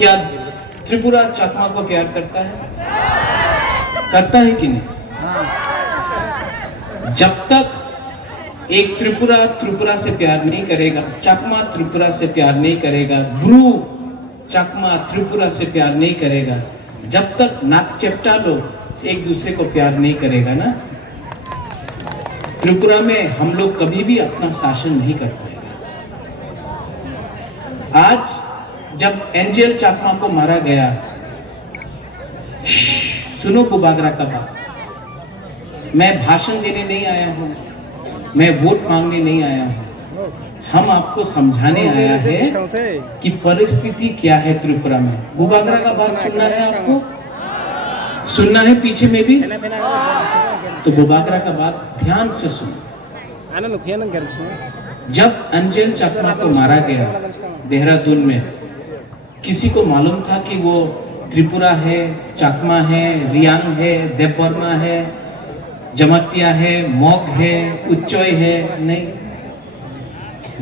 क्या त्रिपुरा चकमा को प्यार करता है? करता है कि नहीं? जब तक एक त्रिपुरा से प्यार नहीं करेगा, चकमा त्रिपुरा से प्यार नहीं करेगा, ब्रू चकमा त्रिपुरा से प्यार नहीं करेगा, जब तक नाक चेप्टा लोग एक दूसरे को प्यार नहीं करेगा ना, त्रिपुरा में हम लोग कभी भी अपना शासन नहीं कर पाएगा। आज जब एंजल चकमा को मारा गया, सुनो बुबागरा का बात, मैं भाषण देने नहीं आया हूं, मैं वोट मांगने नहीं आया हूं, हम आपको समझाने आया है कि परिस्थिति क्या है त्रिपुरा में। बुबागरा का बात सुनना है आपको, सुनना है पीछे में भी, तो बुबागरा का बात ध्यान से सुनो। जब अंजल चकमा को मारा गया देहरादून में, किसी को मालूम था कि वो त्रिपुरा है, चकमा है, रियांग है, देवबर्मा है, जमातिया है, मॉग है, उच्चोय है? नहीं।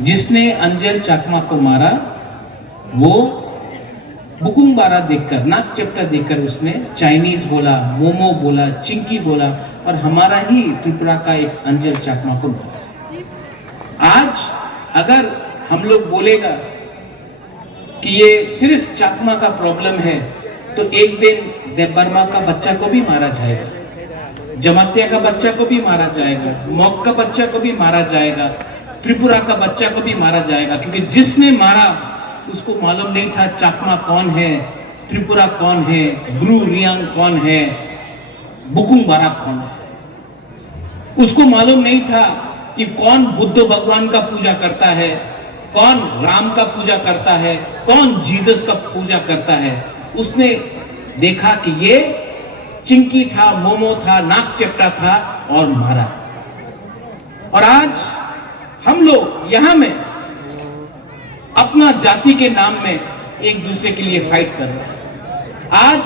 जिसने अंजल चकमा को मारा वो बुकुंग बारा देखकर, नाक चपटा देखकर उसने चाइनीज बोला, मोमो बोला, चिंकी बोला और हमारा ही त्रिपुरा का एक अंजल चकमा को मारा। आज अगर हम लोग बोलेगा कि ये सिर्फ चकमा का प्रॉब्लम है, तो एक दिन देवबर्मा का बच्चा को भी मारा जाएगा, जमातिया का बच्चा को भी मारा जाएगा, मॉग का बच्चा को भी मारा जाएगा, त्रिपुरा का बच्चा को भी मारा जाएगा, क्योंकि जिसने मारा उसको मालूम नहीं था चकमा कौन है, त्रिपुरा कौन है, ब्रू रियांग कौन है, बुकुंग बारा कौन है। उसको मालूम नहीं था कि कौन बुद्ध भगवान का पूजा करता है, कौन राम का पूजा करता है, कौन जीसस का पूजा करता है। उसने देखा कि ये चिंकी था, मोमो था, नाक चपटा था और मारा। और आज हम लोग यहां में अपना जाति के नाम में एक दूसरे के लिए फाइट कर रहे हैं। आज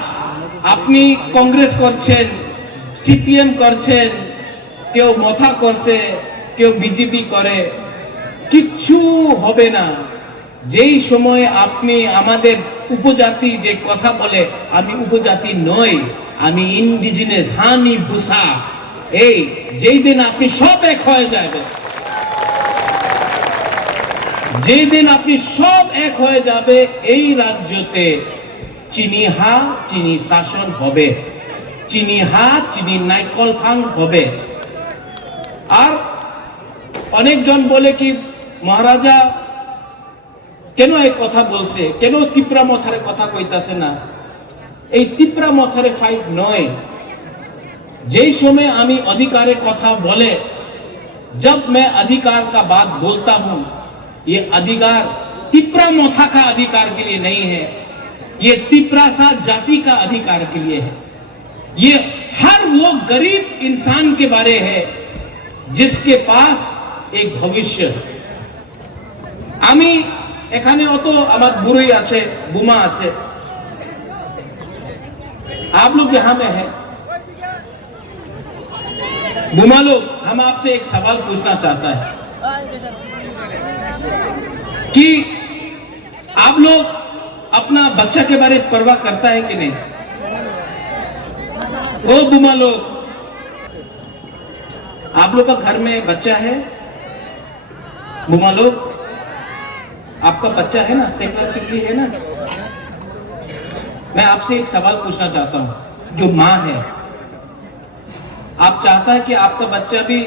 अपनी कांग्रेस करছেন, সিপিএম করছেন, কেউ মথা করছে, কেউ বিজেপি করে, কিচ্ছু হবে না। যেই সময় আপনি আমাদের উপজাতি যে কথা বলে, আমি উপজাতি নই, আমি ইন্ডিজিনাস হানি বুসা, এই যেই দিন আপনি সব এক হয়ে যাবে, যেই দিন আপনি সব এক হয়ে যাবে, এই রাজ্যতে চিনি হা চিনি শাসন হবে, চিনি হা চিনি নাইকল ফাং হবে। আর অনেকজন বলে কি মহারাজা কেন এই কথা বলছে, কেন তিপ্রা মথারে কথা কইতাছে না? এই তিপ্রা মথারে ফাইট নয়। যেই সময় আমি अधिकारे কথা বলে, जब मैं अधिकार का बात बोलता हूं, ये अधिकार तिप्रा मोथा का अधिकार के लिए नहीं है, ये तिप्रा सा जाति का अधिकार के लिए है। ये हर वो गरीब इंसान के बारे है जिसके पास एक भविष्य। আমি এখানে অত আমার বুড়ি আছে, বুমা আছে, आप लोग यहां में है बुमा लोग, हम आपसे एक सवाल पूछना चाहता है कि आप लोग अपना बच्चा के बारे में परवाह करता है कि नहीं? ओ बुमा लोग, आप लोग का घर में बच्चा है? बुमा लोग, आपका बच्चा है ना, सेकला सिकली है ना? मैं आपसे एक सवाल पूछना चाहता हूं, जो माँ है, आप चाहता है कि आपका बच्चा भी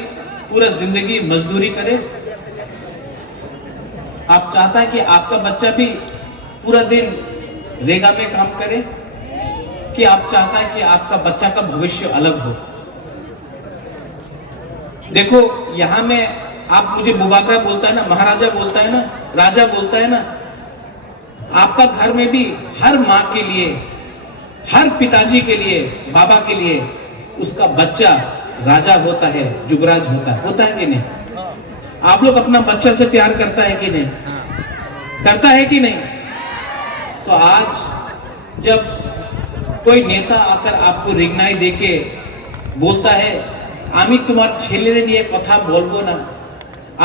पूरा जिंदगी मजदूरी करे? आप चाहता है कि आपका बच्चा भी पूरा दिन रेगा में काम करे? कि आप चाहता है कि आपका बच्चा का भविष्य अलग हो? देखो यहां में आप मुझे बुबागरा बोलता है ना, महाराजा बोलता है ना, राजा बोलता है ना, आपका घर में भी हर माँ के लिए, हर पिताजी के लिए, बाबा के लिए उसका बच्चा राजा होता है, जुगराज होता है कि नहीं? आप लोग अपना बच्चा से प्यार करता है कि नहीं? करता है कि नहीं? तो आज जब कोई नेता आकर आपको रिगनाई देके बोलता है आमी तुम्हार छेलेरे निये कथा बोलबो ना,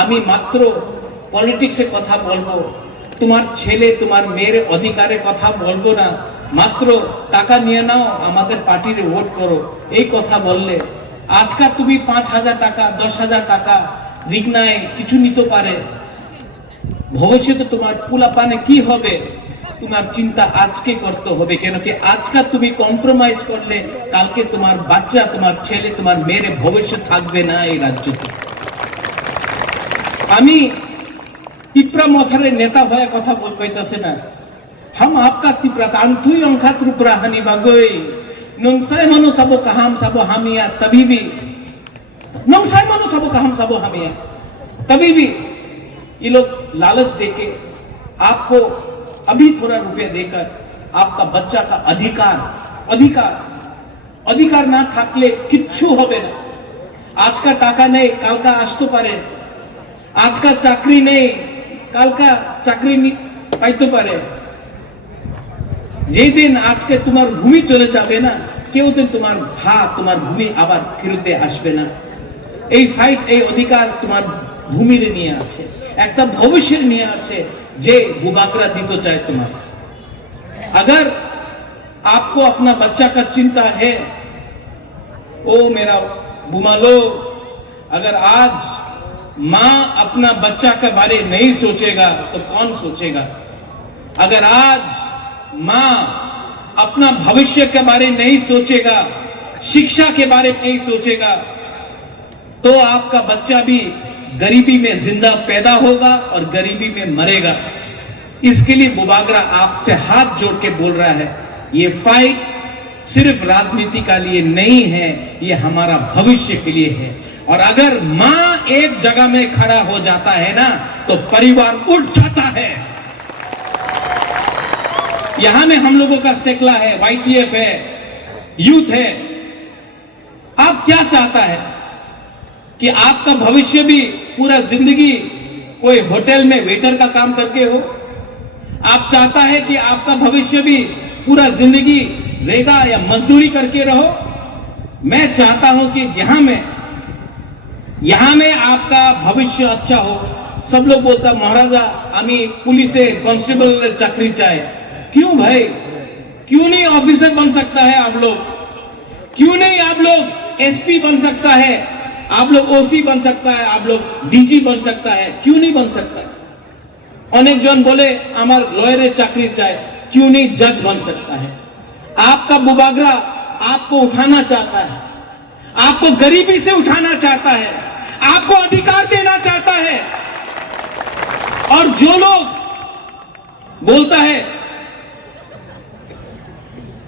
आमी मात्र पॉलिटिक्स से कथा बोलबो, তোমার ছেলে তোমার মেয়ের অধিকারের কথা বলবো না, মাত্র টাকা নিয়ে নাও, আমাদের পার্টির ভোট করো, এই কথা বললে আজকাল তুমি 5,000 টাকা 10,000 টাকা রিগনায় কিছু নিতে পারে, ভবিষ্যতে তোমার পোলাপানে কি হবে তোমার চিন্তা আজকে করতে হবে। কেন কি আজকাল তুমি কম্প্রোমাইজ করলে কালকে তোমার বাচ্চা, তোমার ছেলে, তোমার মেয়ের ভবিষ্যৎ থাকবে না এই রাজ্যতে। আমি ত্রিপুরা মথারের নেতা হয়ে কথা কইতাছে না, हम आपका त्रिपुरा अंथुई अंखा त्रिपुरा हनी बागोई नंगसाय मनो सबो कहाम सबो हमिया तभी भी नंगसाय मनो सबो कहाम सबो हमिया तभी भी ये लोग लालच देके आपको अभी थोड़ा रुपया देकर आपका बच्चा का अधिकार अधिकार अधिकार ना থাকলে কিচ্ছু হবে না। আজকা টাকা নেই কালকা আসতে পারে, আজকা চাকরি নেই কালকা চাকরি পাইতে পারে, যেই দিন আজকে তোমার ভূমি চলে যাবে না কেউ দিন তোমার তোমার ভূমি আবার ফিরতে আসবে না। এই ফাইট, এই অধিকার তোমার ভূমির নিয়ে আছে, একটা ভবিষ্যৎ নিয়ে আছে যে बुबागरा দিতে চায় তোমার। अगर आपको अपना बच्चा का चिंता है, ओ मेरा बुमालो, अगर आज माँ अपना बच्चा के बारे नहीं सोचेगा तो कौन सोचेगा? अगर आज माँ अपना भविष्य के बारे नहीं सोचेगा, शिक्षा के बारे में नहीं सोचेगा, तो आपका बच्चा भी गरीबी में जिंदा पैदा होगा और गरीबी में मरेगा। इसके लिए बुबागरा आपसे हाथ जोड़ के बोल रहा है, ये फाइट सिर्फ राजनीति का लिए नहीं है, ये हमारा भविष्य के लिए है। और अगर माँ एक जगह में खड़ा हो जाता है ना तो परिवार उठ जाता है। यहां में हम लोगों का सेकला है, YTF है, यूथ है। आप क्या चाहता है कि आपका भविष्य भी पूरा जिंदगी कोई होटल में वेटर का काम करके हो? आप चाहता है कि आपका भविष्य भी पूरा जिंदगी रेगा या मजदूरी करके रहो? मैं चाहता हूं कि यहां में आपका भविष्य अच्छा हो। सब लोग बोलता महाराजा आमी पुलिसे कांस्टेबल चाकरी चाहे। क्यों भाई, क्यों नहीं ऑफिसर बन सकता है आप लोग? क्यों नहीं आप लोग SP बन सकता है, आप लोग OC बन सकता है, आप लोग DG बन सकता है? क्यों नहीं बन सकता? अनेक जन बोले हमार लॉयर चाकरी चाहे, क्यों नहीं जज बन सकता है? आपका बुबागरा आपको उठाना चाहता है, आपको गरीबी से उठाना चाहता है, आपको अधिकार देना चाहता है। और जो लोग बोलता है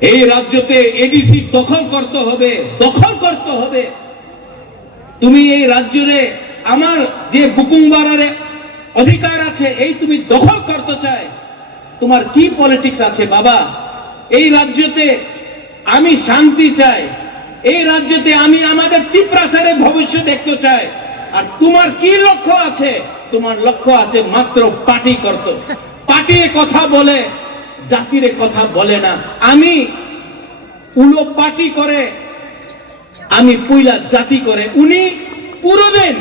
এই রাজ্যতে এডিসি দখল করতে হবে, তুমি এই রাজ্যে আমার যে বুকুংবারারে অধিকার আছে এই তুমি দখল করতে চায়, তোমার কি পলিটিক্স আছে বাবা? এই রাজ্যতে আমি শান্তি চাই, এই রাজ্যতে আমি আমাদের ত্রিপুরাসারে ভবিষ্য দেখতে চাই। আর তোমার কি লক্ষ্য আছে? তোমার লক্ষ্য আছে মাত্র পার্টি করতে, পার্টির কথা বলে জাতির কথা বলে না। আমি উলো পার্টি করে, আমি পয়লা জাতি করে। উনি পুরো দিন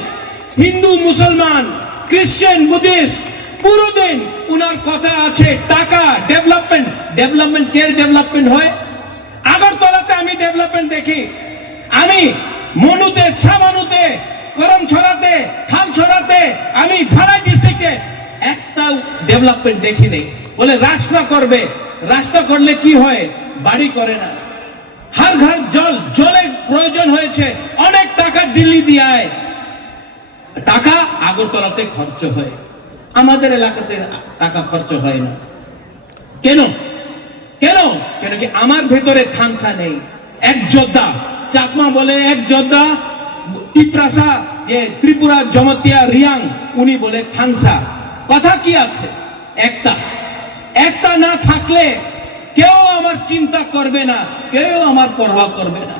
হিন্দু মুসলমান খ্রিস্টান বুদ্ধিস্ট পুরো দিন উনার কথা আছে টাকা, ডেভেলপমেন্ট কে ডেভেলপমেন্ট হয়? আগরতলাতে আমি ডেভেলপমেন্ট দেখি, আমি মনুতে, ছামানুতে, করমছড়াতে, থালছড়াতে, আমি ঢালাই ডিস্ট্রিক্টে একটা ডেভেলপমেন্ট দেখি নেই। বলে রাস্তা করবে, রাস্তা করলে কি হয়? বাড়ি করে না। हर घर জলের প্রয়োজন হয়েছে, অনেক টাকা দিল্লি দিয়ে আয়, টাকা আগরতলাতে খরচ হয়, আমাদের এলাকাতে টাকা খরচ হয় না। কেন? কেন কি আমার ভেতরে থানসা নেই। এক যোদ্ধা, চাকমা বলে এক যোদ্ধা, ত্রিপুরাসা ত্রিপুরা জমতিয়া রিয়াং উনি বলে থানসা। কথা কি আছে? একটা না থাকলে কেউ আমার চিন্তা করবে না, কেউ আমার পরোয়া করবে না।